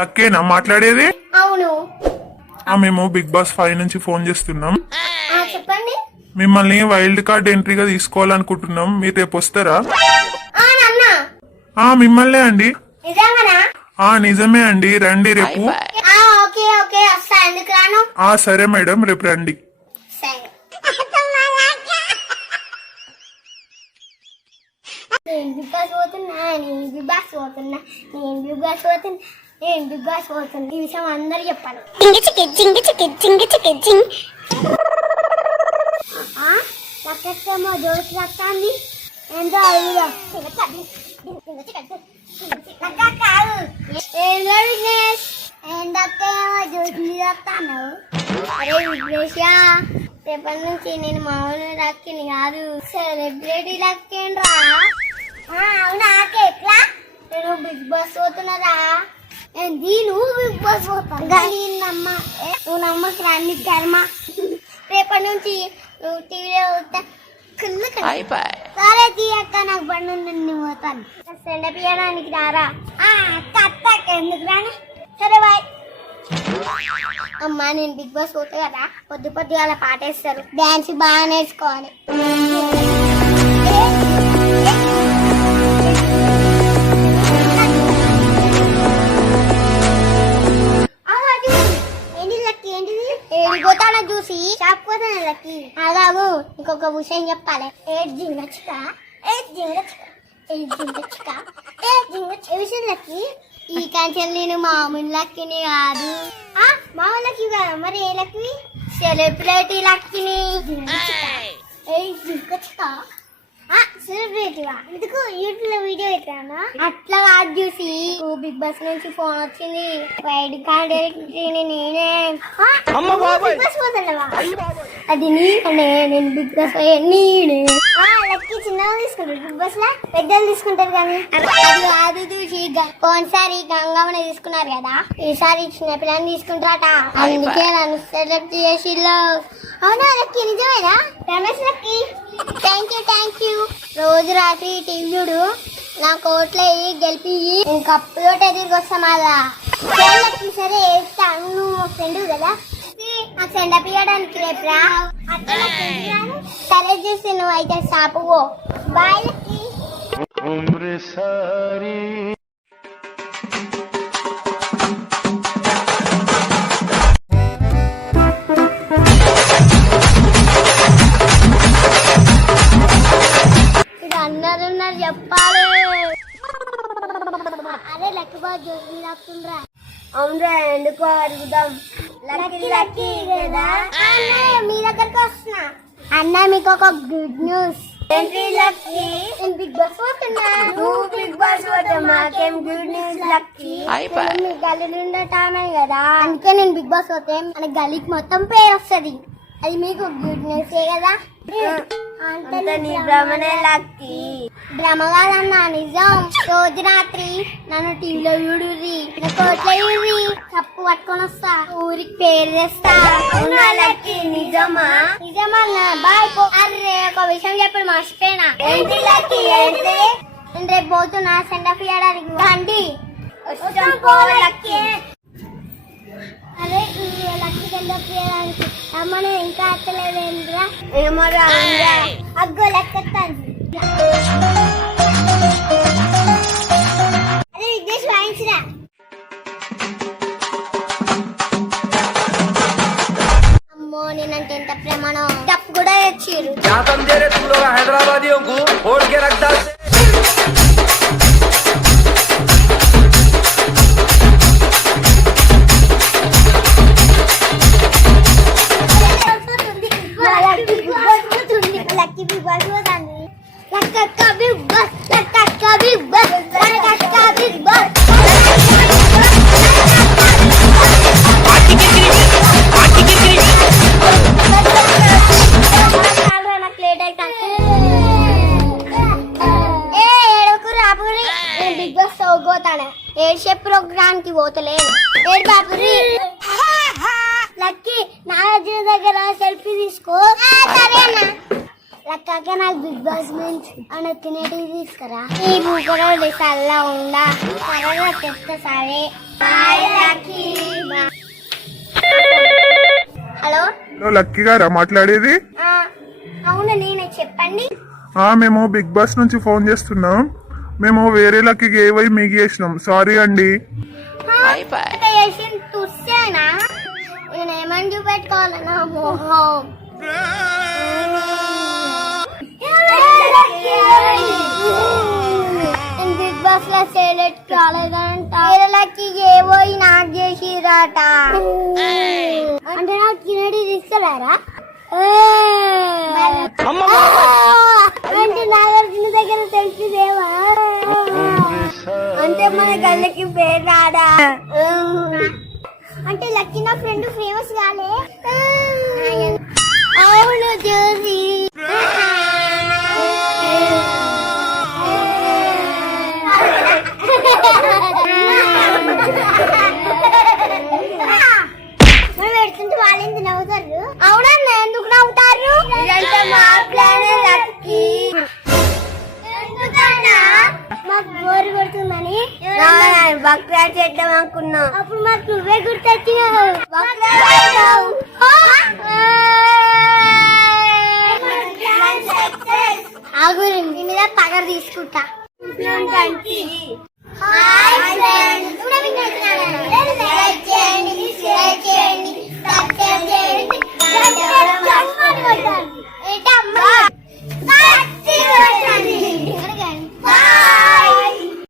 లక్కేనా? మాట్లాడేది? అవును. ఆ, మేము బిగ్ బాస్ ఫైవ్ నుంచి ఫోన్ చేస్తున్నాం. ఆ, చెప్పండి. మిమ్మల్ని వైల్డ్ కార్డ్ ఎంట్రీగా తీసుకోవాలనుకుంటున్నాం. మీరు రేపు వస్తారా? ఆ నాన్న. ఆ మిమ్మల్నే అండి. నిజంగానా? ఆ నిజమే అండి. రండి రేపు. ఆ, ఓకే ఓకే. వస్తా. ఎందుకు రాను? ఆ సరే మేడం. రేపు రండి. సరే. నేను బిగ్ బాస్ పోతున్నా నేను బిగ్ బాస్ పోతున్నా నేను బిగ్ బాస్ పోతున్నా. నేను బిగ్ బాస్ ఈ విషయం అందరు చెప్పాను లక్కేమో జోష్ లక్కాంది ఎంతో అడుగుదా? కాదు. ఏందో విఘ్నేష్? ఏందక్కేమో మీద వస్తాను అరే విఘ్నేష్ రేపటి నుంచి నేను మామూలు లక్కిని కాదు సెలబ్రిటీ లక్కిండ్రా అవునా ఎట్లా? నేను బిగ్ బాస్ పోతున్నారా బిగ్ బాస్ నమ్మ నువ్వు నమ్మకు రాని కర్మ రేపటి నుంచి టీవీలో పోతా. సరే తీయక్క నాకు బండి ఉంది నేను పోతాను సెండ పియడానికి రారా? ఆ, అక్క అక్క అక్క ఎందుకు రాను? సరే బాయ్ అమ్మా నేను బిగ్ బాస్ పోతే కదా. పొద్దు పొద్దు అలా పాటేస్తారు. డాన్స్ బాగా నేర్చుకోవాలి ఏడిపోతానో చూసి షాప్ పోతాను లక్కీ అలాగు ఇంకొక విషయం చెప్పాలి. ఏడు జింగచ్చుక ఏడు జింగచ్చుక ఏడు జింగచ్చుక ఏడు జింగచ్చుక ఏ విషయం లక్కీ ఈ కంచెలు నేను మామూలు లక్కీని కాదు. ఆ మామూలు లక్కీ కాదు. మరి ఏ లక్కి? సెలబ్రిటీ లక్కిని. జింగచ్చుక ఏడ్ జింగచ్చుక సెలబ్రిటీవా ఎందుకు యూట్యూబ్లో వీడియో పెట్టానా? అట్లా కాదు చూసి. బిగ్ బాస్ నుంచి ఫోన్ వచ్చింది. వైడ్ కార్డ్ నేనే. బిగ్ బాస్ అది నీనే నేను బిగ్ బాస్ నీనే. ఆ, లక్కీ చిన్నగా తీసుకుంటారు బిగ్ బాస్ లా పెద్దలు తీసుకుంటారు కానీ. అది చూసి పోయినసారి గంగమ్మని తీసుకున్నారు కదా. ఈసారి చిన్న పిల్లని తీసుకుంటారట. అందుకే నన్ను సెలెక్ట్ చేసిల్లో అవునా లక్కీ? నిజమేనా? Ramesh Lucky? Thank you thank you రోజు రాత్రి టీవీడు నా కోట్లో అయ్యి గెలిపి ఇంకా కప్పులో తిరిగి వస్తాం అలా. సరే వేస్తాను నువ్వు మా ఫ్రెండ్ కదా? నాకు సెండ పియడానికి రేపు రా. సరే చూసి నువ్వు అయితే షాపు బాయ్ కదా? మీ దగ్గరకు వస్తున్నా. అన్న మీకు ఒక గుడ్ న్యూస్ ఏంటి లక్కీ? నేను బిగ్ బాస్ పోతున్నా. నువ్వు బిగ్ బాస్ పోతా మాకేం గుడ్ న్యూస్ లక్కీ? మీ గల్లీ ఉండటామే కదా? అందుకే నేను బిగ్ బాస్ పోతే మన గలీకి మొత్తం పేరు వస్తది. అది మీకు గుడ్ న్యూస్ కదా? అంటే నీ భ్రమనే లక్కీ. భ్రమ కాదన్నా నిజం. రోజు రాత్రి నన్ను టీవీలో చూడుర్రి. కోట్ల తప్పు పట్టుకొని వస్తా. ఊరికి పేరు తెస్తా. అవునా లక్కీ? నిజమా? నిజమా బాయ్ పో. అరే ఒక విషయం చెప్పి మర్చిపోయినా. ఏంటి లక్కీ ఏంటి? నేను రేపు పోతున్నా సెండ్ ఆఫ్ ఇవ్వడానికి రండి. వస్తాం పో లక్కీ. అరే హాస్పిటల్లో ఇంకా ఎత్తలేదేంద్రా ఏమో రాంద్రా అగ్గో లెక్కెత్తాను. అదే ప్రమాణం? తప్పు కూడా తెచ్చిర్రు. హైదరాబాద్ ఓడికే రక్తాలు ఏడు బాపురి లక్కీ నాగార్జున దగ్గర సెల్ఫీ తీసుకో. సరే అన్న. లక్క కాక నాకు బిగ్ బాస్ నుంచి అన్న తినేటివి తీసుకురా. ఈ బుక్కలో సల్లా ఉండా. సరగా చెప్తా సరే. హలో? హలో లక్కీ గారా మాట్లాడేది? అవును నేనే. చెప్పండి. ఆ మేము బిగ్ బాస్ నుంచి ఫోన్ చేస్తున్నాం. మేము వేరే లక్కీకి ఏవై మీకు చేసినాం సారీ అండి. చేసి తుస్సేనా నేను ఏమని చూపెట్టుకోవాలన్నా మోహం నేను బిగ్ బాస్లో సెలెక్ట్ కాలేదంట వీళ్ళకి ఏవో ఈ నాకు చేసిరాట అంటే నాకు తీసుకురారా అంటే అంటే మన కళ్ళకి పేరు రాడా అంటే లక్కీ నా ఫ్రెండ్ ఫేమస్ కాలే. అవును చూసి మనం పెడుతుంటే వాళ్ళు ఎందుకు నవ్వుతారు? అవునన్నా బక్రా చేద్దాం అనుకున్నాం. అప్పుడు మాకు నువ్వే గుర్తొచ్చినావు. ఆగు మీద పగర్ తీసుకుంటా. Hi friends